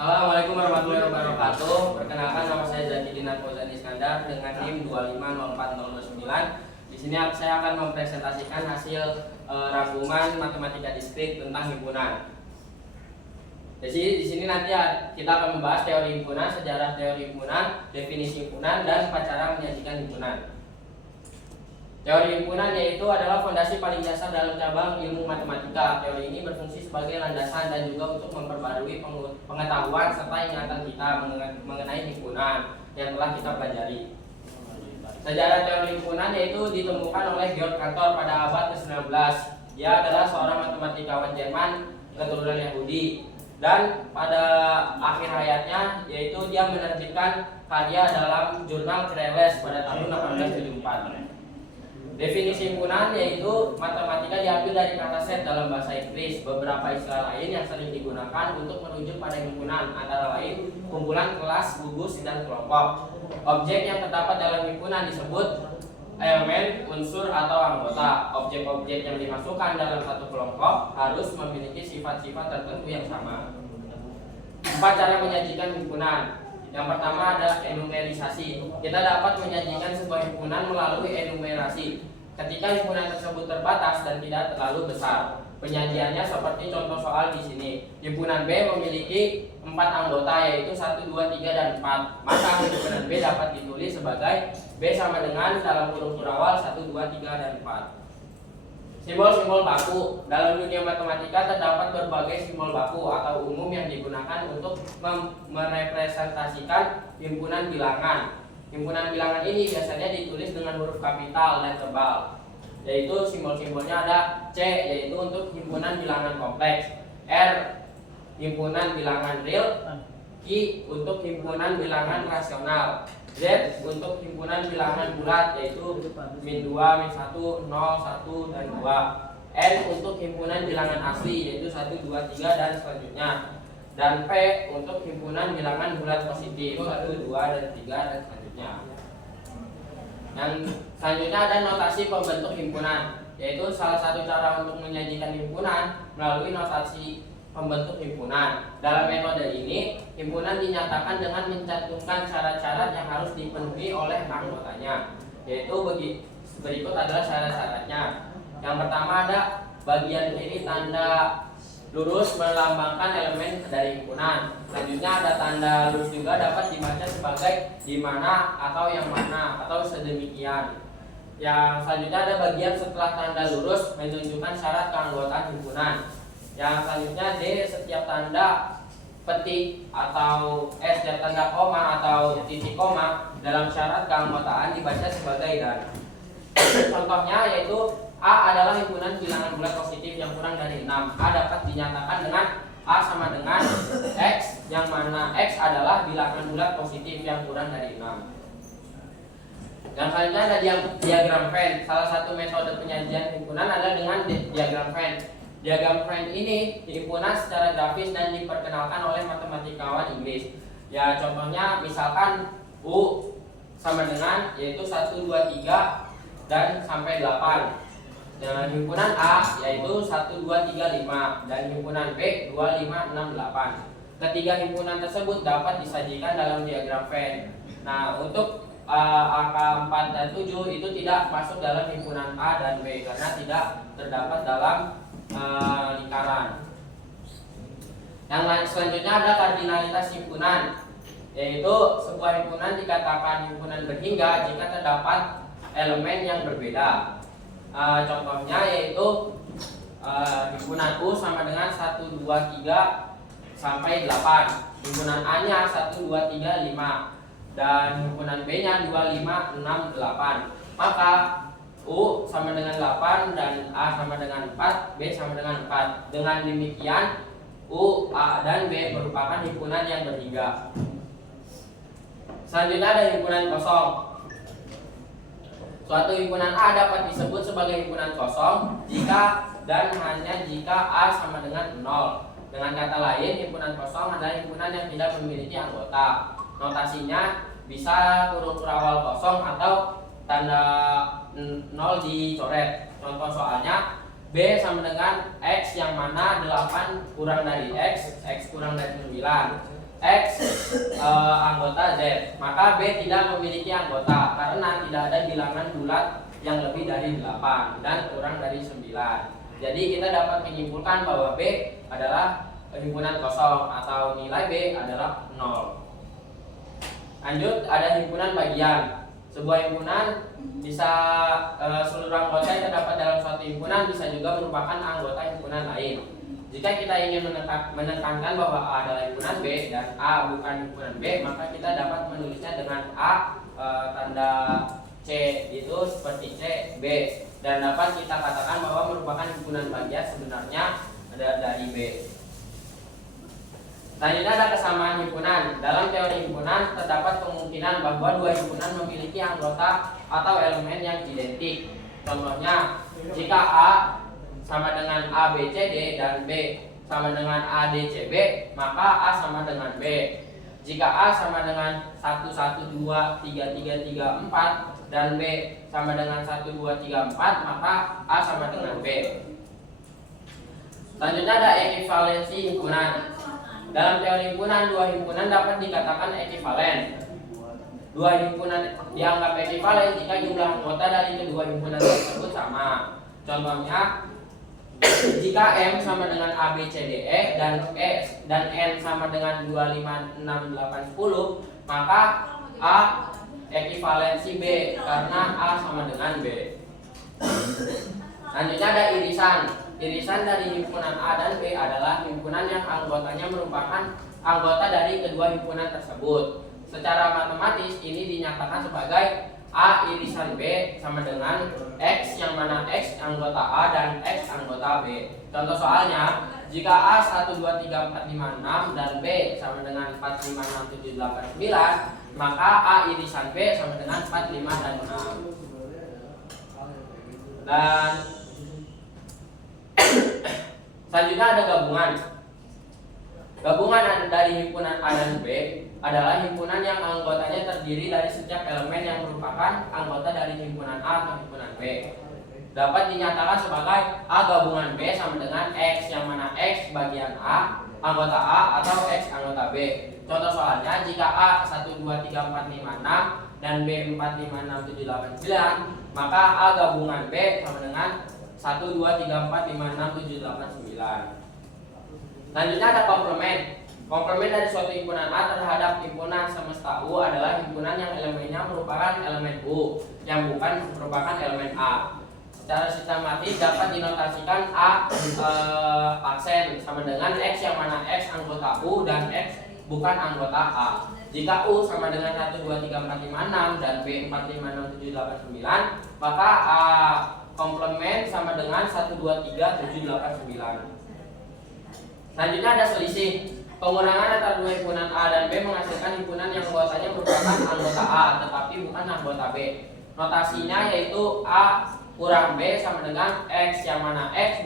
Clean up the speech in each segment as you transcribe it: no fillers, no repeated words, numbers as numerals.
Assalamualaikum warahmatullahi wabarakatuh. Perkenalkan, nama saya Zaki Dinar Fauzan Iskandar dengan NIM 2504009. Di sini saya akan mempresentasikan hasil rangkuman matematika diskrit tentang himpunan. Jadi di sini nanti kita akan membahas teori himpunan, sejarah teori himpunan, definisi himpunan, dan cara menyajikan himpunan. Teori himpunan yaitu adalah fondasi paling dasar dalam cabang ilmu matematika. Teori ini berfungsi sebagai landasan dan juga untuk memperbarui pengetahuan serta ingatan kita mengenai himpunan yang telah kita pelajari. Sejarah teori himpunan yaitu ditemukan oleh Georg Cantor pada abad ke-19. Dia adalah seorang matematikawan Jerman keturunan Yahudi, dan pada akhir hayatnya yaitu dia menerbitkan karya dalam jurnal Creles pada tahun 1874. Definisi himpunan yaitu matematika diambil dari kata set dalam bahasa Inggris. Beberapa istilah lain yang sering digunakan untuk merujuk pada himpunan antara lain kumpulan, kelas, gugus, dan kelompok. Objek yang terdapat dalam himpunan disebut elemen, unsur, atau anggota. Objek-objek yang dimasukkan dalam satu kelompok harus memiliki sifat-sifat tertentu yang sama. 4 cara menyajikan himpunan. Yang pertama ada enumerisasi. Kita dapat menyajikan sebuah himpunan melalui enumerasi. Ketika himpunan tersebut terbatas dan tidak terlalu besar. Penyajiannya seperti contoh soal di sini. Himpunan B memiliki 4 anggota yaitu 1, 2, 3, dan 4. Maka himpunan B dapat ditulis sebagai B sama dengan dalam huruf awal 1, 2, 3, dan 4. Simbol-simbol baku. Dalam dunia matematika terdapat berbagai simbol baku atau umum yang digunakan untuk merepresentasikan himpunan bilangan. Himpunan bilangan ini biasanya ditulis dengan huruf kapital dan tebal. Yaitu simbol-simbolnya ada C yaitu untuk himpunan bilangan kompleks, R himpunan bilangan real, Q untuk himpunan bilangan rasional, Z untuk himpunan bilangan bulat yaitu min 2, min 1, 0, 1, dan 2. N untuk himpunan bilangan asli yaitu 1, 2, 3, dan selanjutnya. Dan P untuk himpunan bilangan bulat positif 1, 2, dan 3, dan selanjutnya. Dan selanjutnya ada notasi pembentuk himpunan, yaitu salah satu cara untuk menyajikan himpunan melalui notasi pembentuk himpunan. Dalam metode ini, himpunan dinyatakan dengan mencantumkan syarat-syarat yang harus dipenuhi oleh anggotanya. Yaitu berikut adalah syarat-syaratnya. Yang pertama ada bagian kiri tanda lurus melambangkan elemen dari himpunan. Selanjutnya ada tanda lurus juga dapat dibaca sebagai di mana atau yang mana atau sedemikian. Yang selanjutnya ada bagian setelah tanda lurus menunjukkan syarat keanggotaan himpunan. Yang selanjutnya D, setiap tanda petik atau setiap tanda koma atau titik koma dalam syarat keanggotaan dibaca sebagai dan. Contohnya yaitu A adalah himpunan bilangan bulat positif yang kurang dari 6. A dapat dinyatakan dengan A sama dengan X, yang mana X adalah bilangan bulat positif yang kurang dari 6. Yang selanjutnya ada diagram Venn. Salah satu metode penyajian himpunan adalah dengan diagram Venn. Diagram Venn ini dihimpunan secara grafis dan diperkenalkan oleh matematikawan Inggris. Ya, contohnya misalkan U sama dengan yaitu 1, 2, 3 dan sampai 8. Dengan himpunan A yaitu 1, 2, 3, 5 dan himpunan B 2, 5, 6, 8. Ketiga himpunan tersebut dapat disajikan dalam diagram Venn. Nah, untuk angka 4 dan 7 itu tidak masuk dalam himpunan A dan B karena tidak terdapat dalam lingkaran. Yang selanjutnya ada kardinalitas himpunan, yaitu sebuah himpunan dikatakan himpunan berhingga jika terdapat elemen yang berbeda. Contohnya yaitu himpunan U sama dengan 1, 2, 3 sampai 8. Himpunan A nya 1, 2, 3, 5 dan himpunan B nya 2, 5, 6, 8. Maka U sama dengan 8 dan A sama dengan 4, B sama dengan 4. Dengan demikian U, A, dan B merupakan himpunan yang berhingga. Selanjutnya ada himpunan kosong. Suatu himpunan A dapat disebut sebagai himpunan kosong jika dan hanya jika A sama dengan 0. Dengan kata lain, himpunan kosong adalah himpunan yang tidak memiliki anggota. Notasinya bisa huruf awal kosong atau tanda 0 dicoret. Contoh soalnya B sama dengan X yang mana 8 kurang dari X kurang dari 9. X anggota Z, maka B tidak memiliki anggota karena tidak ada bilangan bulat yang lebih dari 8 dan kurang dari 9. Jadi kita dapat menyimpulkan bahwa B adalah himpunan kosong atau nilai B adalah 0. Lanjut, ada himpunan bagian. Sebuah himpunan bisa seluruh anggota yang terdapat dalam suatu himpunan bisa juga merupakan anggota himpunan lain. Jika kita ingin menekankan bahwa A adalah himpunan B dan A bukan himpunan B, maka kita dapat menulisnya dengan A tanda C itu seperti C, B, dan dapat kita katakan bahwa merupakan himpunan bagian sebenarnya dari B. Selanjutnya ada kesamaan himpunan. Dalam teori himpunan terdapat kemungkinan bahwa dua himpunan memiliki anggota atau elemen yang identik. Contohnya, jika A sama dengan A, B, C, D dan B sama dengan A, D, C, B, maka A sama dengan B. Jika A sama dengan 1, 1, 2, 3, 3, 3, 4 dan B sama dengan 1, 2, 3, 4, maka A sama dengan B. Selanjutnya ada ekivalensi himpunan. Dalam teori himpunan, dua himpunan dapat dikatakan ekivalen. Dua himpunan dianggap ekivalen jika jumlah anggota dari kedua himpunan tersebut sama. Contohnya, jika M sama dengan A, B, C, D, E dan N sama dengan 2, 5, 6, 8, 10, maka A ekivalensi B karena A sama dengan B. Selanjutnya ada irisan. Irisan dari himpunan A dan B adalah himpunan yang anggotanya merupakan anggota dari kedua himpunan tersebut. Secara matematis ini dinyatakan sebagai A irisan B sama dengan X, yang mana X anggota A dan X anggota B. Contoh soalnya, jika A 1, 2, 3, 4, 5, 6 dan B sama dengan 4, 5, 6, 7, 8, 9, maka A irisan B sama dengan 4, 5, dan 6. Dan selanjutnya ada gabungan. Gabungan dari himpunan A dan B adalah himpunan yang anggotanya terdiri dari setiap elemen yang merupakan anggota dari himpunan A atau himpunan B. Dapat dinyatakan sebagai A gabungan B sama dengan X, yang mana X bagian A, anggota A, atau X anggota B. Contoh soalnya, jika A 1, 2, 3, 4, 5, 6 dan B 4, 5, 6, 7, 8, 9, maka A gabungan B sama dengan 1, 2, 3, 4, 5, 6, 7, 8, 9. Selanjutnya ada komplement. Komplement dari suatu himpunan A terhadap himpunan semesta U adalah himpunan yang elemennya merupakan elemen U yang bukan merupakan elemen A. Secara sistematis dapat dinotasikan A aksen sama dengan X, yang mana X anggota U dan X bukan anggota A. Jika U sama dengan 1, 2, 3, 4, 5, 6 dan B 4, 5, 6, 7, 8, 9, maka A komplement sama dengan 1, 2, 3, 7, 8, 9. Selanjutnya ada selisih. Pengurangan antara dua himpunan A dan B menghasilkan himpunan yang anggotanya merupakan anggota A tetapi bukan anggota B. Notasinya yaitu A kurang B sama dengan X, yang mana X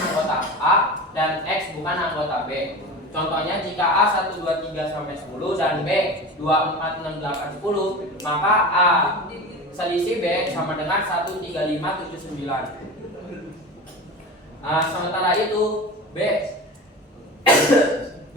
anggota A dan X bukan anggota B. Contohnya, jika A 1, 2, 3 sampai 10 dan B 2, 4, 6, 8, 10, maka A selisih B sama dengan 1, 3, 5, 7, 9. Sementara itu B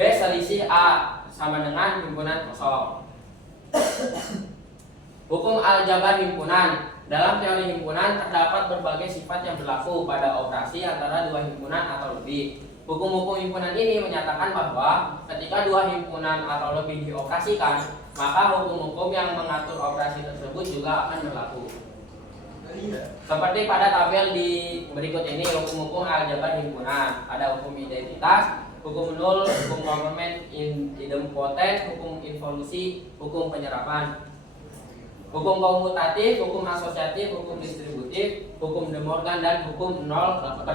selisih A sama dengan himpunan kosong. Hukum aljabar himpunan. Dalam teori himpunan terdapat berbagai sifat yang berlaku pada operasi antara dua himpunan atau lebih. Hukum-hukum himpunan ini menyatakan bahwa ketika dua himpunan atau lebih dioperasikan, maka hukum-hukum yang mengatur operasi tersebut juga akan berlaku. Seperti pada tabel di berikut ini, hukum-hukum aljabar himpunan. Ada hukum identitas, hukum nul, hukum komplement idempoten, hukum involusi, hukum penyerapan, hukum komutatif, hukum asosiatif, hukum distributif, hukum De Morgan, dan hukum 0/1.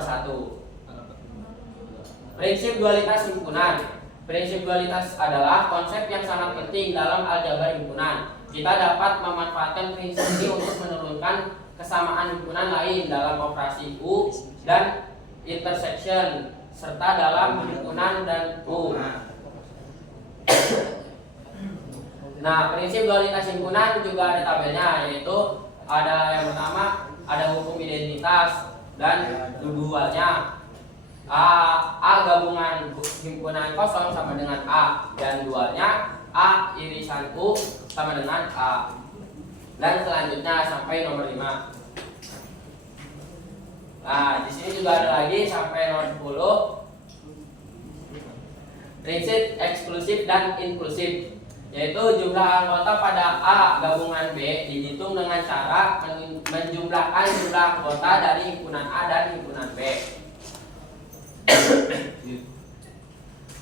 Prinsip dualitas himpunan. Prinsip dualitas adalah konsep yang sangat penting dalam aljabar himpunan. Kita dapat memanfaatkan prinsip ini untuk menurunkan kesamaan himpunan lain dalam operasi U dan intersection serta dalam himpunan dan U. Nah, prinsip dualitas himpunan juga ada tabelnya, yaitu ada yang pertama ada hukum identitas dan dualnya. A gabungan himpunan kosong sama dengan A, dan dualnya A irisan U sama dengan A. Dan selanjutnya sampai nomor 5. Nah, di sini juga ada lagi sampai nomor 10. Prinsip eksklusif dan inklusif, yaitu jumlah anggota pada A gabungan B dihitung dengan cara menjumlahkan jumlah anggota dari himpunan A dan himpunan B.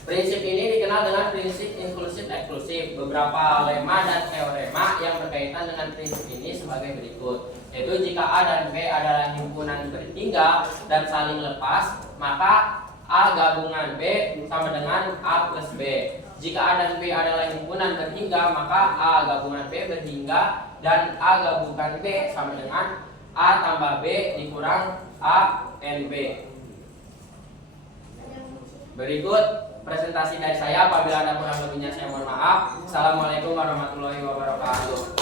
Prinsip ini dikenal dengan prinsip inklusif eksklusif. Beberapa lema dan teorema yang berkaitan dengan prinsip ini sebagai berikut, yaitu jika A dan B adalah himpunan bertiga dan saling lepas, maka A gabungan B sama dengan A plus B. Jika A dan B adalah himpunan berhingga, maka A gabungan B berhingga dan A gabungan B sama dengan A tambah B dikurang A NB. Berikut presentasi dari saya. Apabila ada kurang lebihnya saya mohon maaf. Assalamualaikum warahmatullahi wabarakatuh.